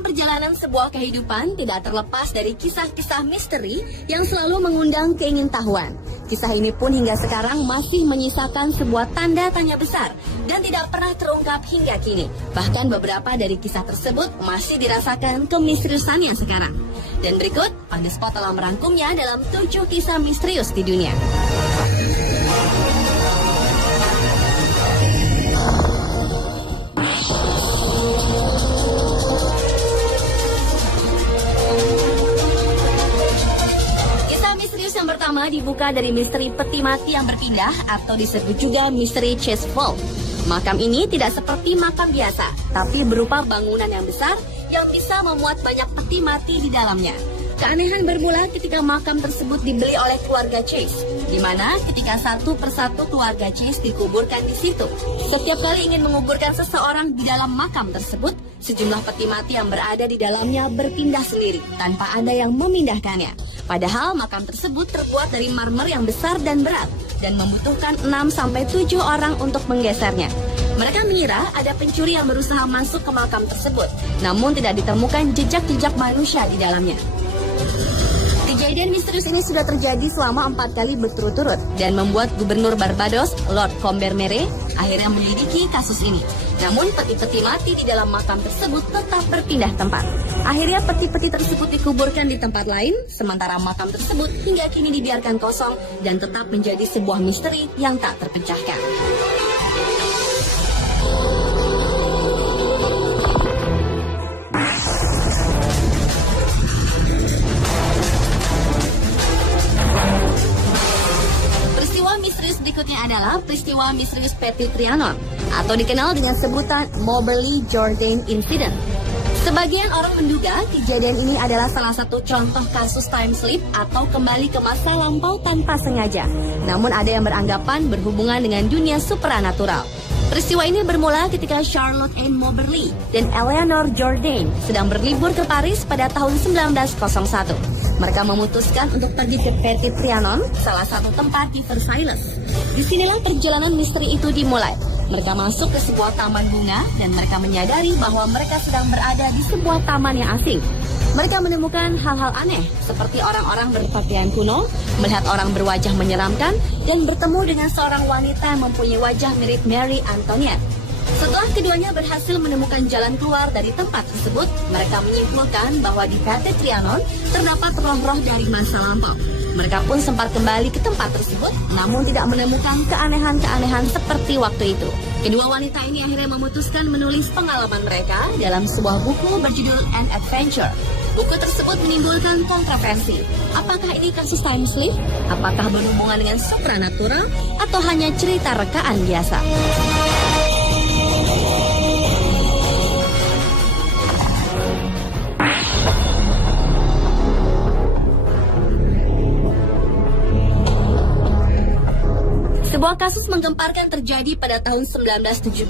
Dalam perjalanan sebuah kehidupan tidak terlepas dari kisah-kisah misteri yang selalu mengundang keingintahuan. Kisah ini pun hingga sekarang masih menyisakan sebuah tanda tanya besar dan tidak pernah terungkap hingga kini. Bahkan beberapa dari kisah tersebut masih dirasakan kemisteriusannya sekarang. Dan berikut, On The Spot telah merangkumnya dalam 7 kisah misterius di dunia. Yang pertama dibuka dari misteri peti mati yang berpindah atau disebut juga misteri chest vault. Makam ini tidak seperti makam biasa, tapi berupa bangunan yang besar yang bisa memuat banyak peti mati di dalamnya. Keanehan bermula ketika makam tersebut dibeli oleh keluarga Chase, di mana ketika satu persatu keluarga Chase dikuburkan di situ. Setiap kali ingin menguburkan seseorang di dalam makam tersebut, sejumlah peti mati yang berada di dalamnya berpindah sendiri tanpa ada yang memindahkannya. Padahal makam tersebut terbuat dari marmer yang besar dan berat dan membutuhkan 6-7 orang untuk menggesernya. Mereka mengira ada pencuri yang berusaha masuk ke makam tersebut, namun tidak ditemukan jejak-jejak manusia di dalamnya. Kejadian misterius ini sudah terjadi selama 4 kali berturut-turut dan membuat Gubernur Barbados, Lord Combermere, akhirnya menyelidiki kasus ini. Namun peti-peti mati di dalam makam tersebut tetap berpindah tempat. Akhirnya peti-peti tersebut dikuburkan di tempat lain, sementara makam tersebut hingga kini dibiarkan kosong dan tetap menjadi sebuah misteri yang tak terpecahkan. Berikutnya adalah peristiwa misterius Petit Trianon atau dikenal dengan sebutan Moberly Jourdain Incident. Sebagian orang menduga kejadian ini adalah salah satu contoh kasus time slip atau kembali ke masa lampau tanpa sengaja. Namun ada yang beranggapan berhubungan dengan dunia supranatural. Peristiwa ini bermula ketika Charlotte Ann Moberly dan Eleanor Jourdain sedang berlibur ke Paris pada tahun 1901. Mereka memutuskan untuk pergi ke Petit Trianon, salah satu tempat di Versailles. Disinilah perjalanan misteri itu dimulai. Mereka masuk ke sebuah taman bunga dan mereka menyadari bahwa mereka sedang berada di sebuah taman yang asing. Mereka menemukan hal-hal aneh seperti orang-orang berpakaian kuno, melihat orang berwajah menyeramkan, dan bertemu dengan seorang wanita yang mempunyai wajah mirip Mary Antoinette. Setelah keduanya berhasil menemukan jalan keluar dari tempat tersebut, mereka menyimpulkan bahwa di Petit Trianon terdapat roh-roh dari masa lampau. Mereka pun sempat kembali ke tempat tersebut, namun tidak menemukan keanehan-keanehan seperti waktu itu. Kedua wanita ini akhirnya memutuskan menulis pengalaman mereka dalam sebuah buku berjudul An Adventure. Buku tersebut menimbulkan kontroversi. Apakah ini kasus time slip? Apakah berhubungan dengan supranatural? Atau hanya cerita rekaan biasa? Sebuah kasus menggemparkan terjadi pada tahun 1970.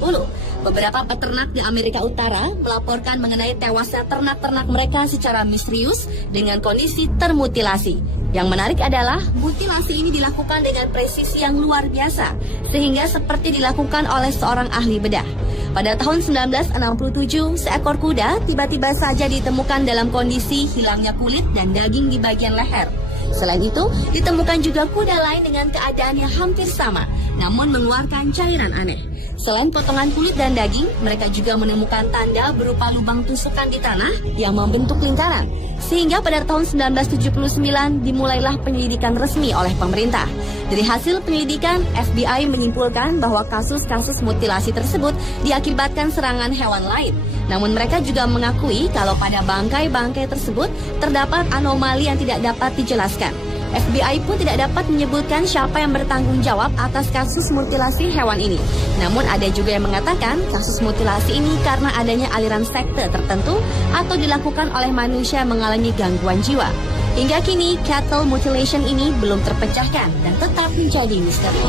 Beberapa peternak di Amerika Utara melaporkan mengenai tewasnya ternak-ternak mereka secara misterius dengan kondisi termutilasi. Yang menarik adalah mutilasi ini dilakukan dengan presisi yang luar biasa, sehingga seperti dilakukan oleh seorang ahli bedah. Pada tahun 1967, seekor kuda tiba-tiba saja ditemukan dalam kondisi hilangnya kulit dan daging di bagian leher. Selain itu, ditemukan juga kuda lain dengan keadaan yang hampir sama, namun mengeluarkan cairan aneh. Selain potongan kulit dan daging, mereka juga menemukan tanda berupa lubang tusukan di tanah yang membentuk lingkaran. Sehingga pada tahun 1979 dimulailah penyelidikan resmi oleh pemerintah. Dari hasil penyelidikan, FBI menyimpulkan bahwa kasus-kasus mutilasi tersebut diakibatkan serangan hewan lain. Namun mereka juga mengakui kalau pada bangkai-bangkai tersebut terdapat anomali yang tidak dapat dijelaskan. FBI pun tidak dapat menyebutkan siapa yang bertanggung jawab atas kasus mutilasi hewan ini. Namun ada juga yang mengatakan kasus mutilasi ini karena adanya aliran sekte tertentu atau dilakukan oleh manusia yang mengalami gangguan jiwa. Hingga kini, cattle mutilation ini belum terpecahkan dan tetap menjadi misteri.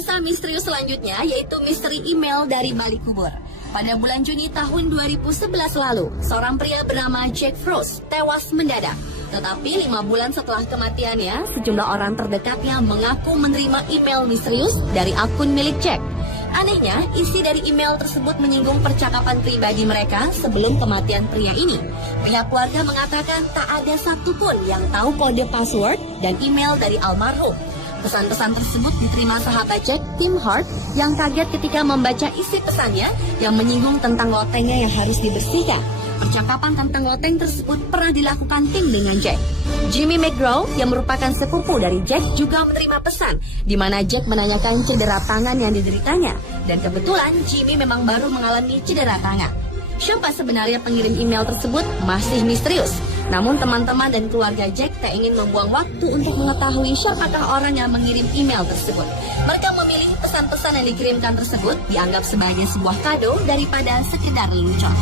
Kisah misterius selanjutnya yaitu misteri email dari balik kubur. Pada bulan Juni tahun 2011 lalu, seorang pria bernama Jack Frost tewas mendadak. Tetapi 5 bulan setelah kematiannya, sejumlah orang terdekatnya mengaku menerima email misterius dari akun milik Jack. Anehnya, isi dari email tersebut menyinggung percakapan pribadi mereka sebelum kematian pria ini. Pihak keluarga mengatakan tak ada satupun yang tahu kode password dan email dari almarhum. Pesan-pesan tersebut diterima sahabat Jack, Tim Hart, yang kaget ketika membaca isi pesannya yang menyinggung tentang lotengnya yang harus dibersihkan. Percakapan tentang loteng tersebut pernah dilakukan Tim dengan Jack. Jimmy McGraw, yang merupakan sepupu dari Jack, juga menerima pesan di mana Jack menanyakan cedera tangan yang dideritanya. Dan kebetulan Jimmy memang baru mengalami cedera tangan. Siapa sebenarnya pengirim email tersebut masih misterius. Namun teman-teman dan keluarga Jack tak ingin membuang waktu untuk mengetahui siapakah orang yang mengirim email tersebut. Mereka memilih pesan-pesan yang dikirimkan tersebut dianggap sebagai sebuah kado daripada sekedar lelucon.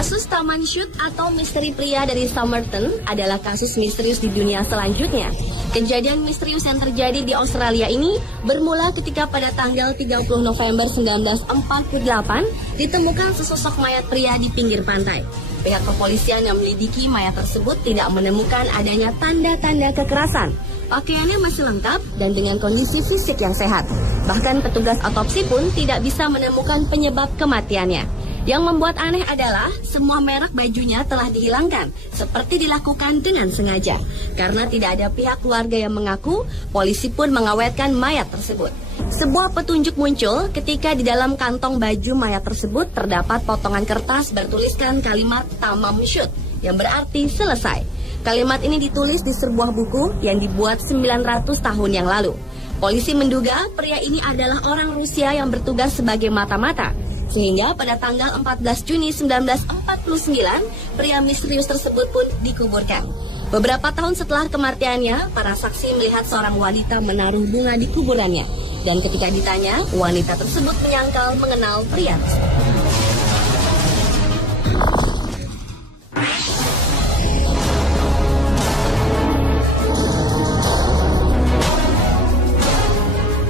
Kasus Taman Shoot atau misteri pria dari Somerton adalah kasus misterius di dunia selanjutnya. Kejadian misterius yang terjadi di Australia ini bermula ketika pada tanggal 30 November 1948 ditemukan sesosok mayat pria di pinggir pantai. Pihak kepolisian yang melidiki mayat tersebut tidak menemukan adanya tanda-tanda kekerasan. Pakaiannya masih lengkap dan dengan kondisi fisik yang sehat. Bahkan petugas otopsi pun tidak bisa menemukan penyebab kematiannya. Yang membuat aneh adalah semua merek bajunya telah dihilangkan, seperti dilakukan dengan sengaja. Karena tidak ada pihak keluarga yang mengaku, polisi pun mengawetkan mayat tersebut. Sebuah petunjuk muncul ketika di dalam kantong baju mayat tersebut terdapat potongan kertas bertuliskan kalimat "Tamam Shoot" yang berarti selesai. Kalimat ini ditulis di sebuah buku yang dibuat 900 tahun yang lalu. Polisi menduga pria ini adalah orang Rusia yang bertugas sebagai mata-mata. Sehingga pada tanggal 14 Juni 1949, pria misterius tersebut pun dikuburkan. Beberapa tahun setelah kematiannya, para saksi melihat seorang wanita menaruh bunga di kuburannya. Dan ketika ditanya, wanita tersebut menyangkal mengenal pria tersebut.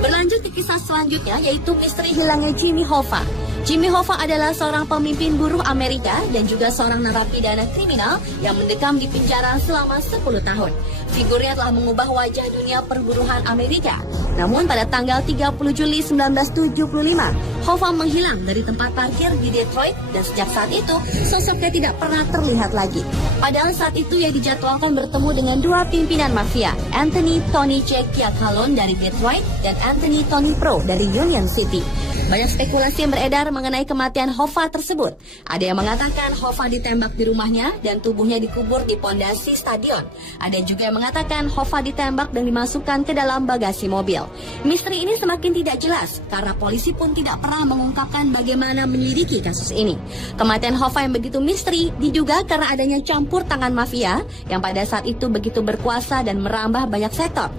Berlanjut ke kisah selanjutnya, yaitu misteri hilangnya Jimmy Hoffa. Jimmy Hoffa adalah seorang pemimpin buruh Amerika dan juga seorang narapidana kriminal yang mendekam di penjara selama 10 tahun. Figurnya telah mengubah wajah dunia perburuhan Amerika. Namun pada tanggal 30 Juli 1975, Hoffa menghilang dari tempat parkir di Detroit dan sejak saat itu sosoknya tidak pernah terlihat lagi. Padahal saat itu ia dijadwalkan bertemu dengan dua pimpinan mafia, Anthony Tony Cecchiacalone dari Detroit dan Anthony Tony Pro dari Union City. Banyak spekulasi yang beredar mengenai kematian Hoffa tersebut. Ada yang mengatakan Hoffa ditembak di rumahnya dan tubuhnya dikubur di pondasi stadion. Ada juga yang mengatakan Hoffa ditembak dan dimasukkan ke dalam bagasi mobil. Misteri ini semakin tidak jelas karena polisi pun tidak pernah mengungkapkan bagaimana menyelidiki kasus ini. Kematian Hoffa yang begitu misteri diduga karena adanya campur tangan mafia yang pada saat itu begitu berkuasa dan merambah banyak sektor.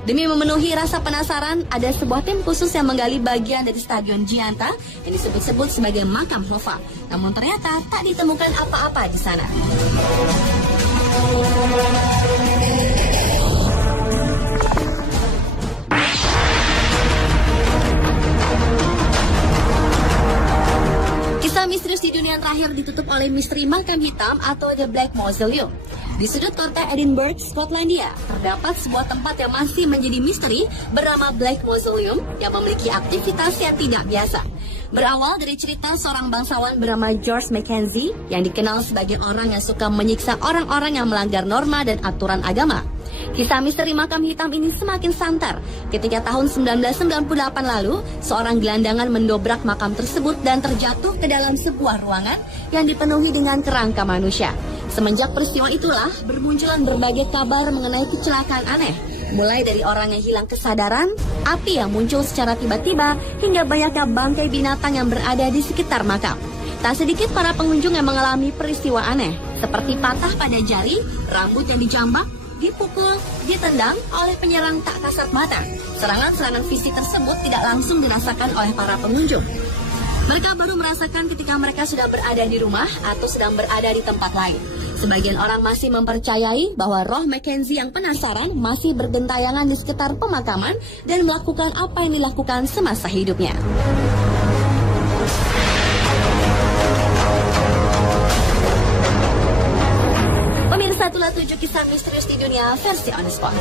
Demi memenuhi rasa penasaran, ada sebuah tim khusus yang menggali bagian dari Stadion Gianta yang disebut-sebut sebagai makam Hoffa. Namun ternyata tak ditemukan apa-apa di sana. Kisah misterius di dunia terakhir ditutup oleh misteri makam hitam atau The Black Mausoleum. Di sudut kota Edinburgh, Skotlandia, terdapat sebuah tempat yang masih menjadi misteri bernama Black Mausoleum yang memiliki aktivitas yang tidak biasa. Berawal dari cerita seorang bangsawan bernama George Mackenzie yang dikenal sebagai orang yang suka menyiksa orang-orang yang melanggar norma dan aturan agama. Kisah misteri makam hitam ini semakin santer ketika tahun 1998 lalu seorang gelandangan mendobrak makam tersebut dan terjatuh ke dalam sebuah ruangan yang dipenuhi dengan kerangka manusia. Semenjak peristiwa itulah bermunculan berbagai kabar mengenai kecelakaan aneh, mulai dari orang yang hilang kesadaran, api yang muncul secara tiba-tiba, hingga banyaknya bangkai binatang yang berada di sekitar makam. Tak sedikit para pengunjung yang mengalami peristiwa aneh, seperti patah pada jari, rambut yang dijambak, dipukul, ditendang oleh penyerang tak kasat mata. Serangan-serangan fisik tersebut tidak langsung dirasakan oleh para pengunjung. Mereka baru merasakan ketika mereka sudah berada di rumah atau sedang berada di tempat lain. Sebagian orang masih mempercayai bahwa roh Mackenzie yang penasaran masih bergentayangan di sekitar pemakaman dan melakukan apa yang dilakukan semasa hidupnya. Pemirsa, itulah 7 kisah misterius di dunia versi On The Spot.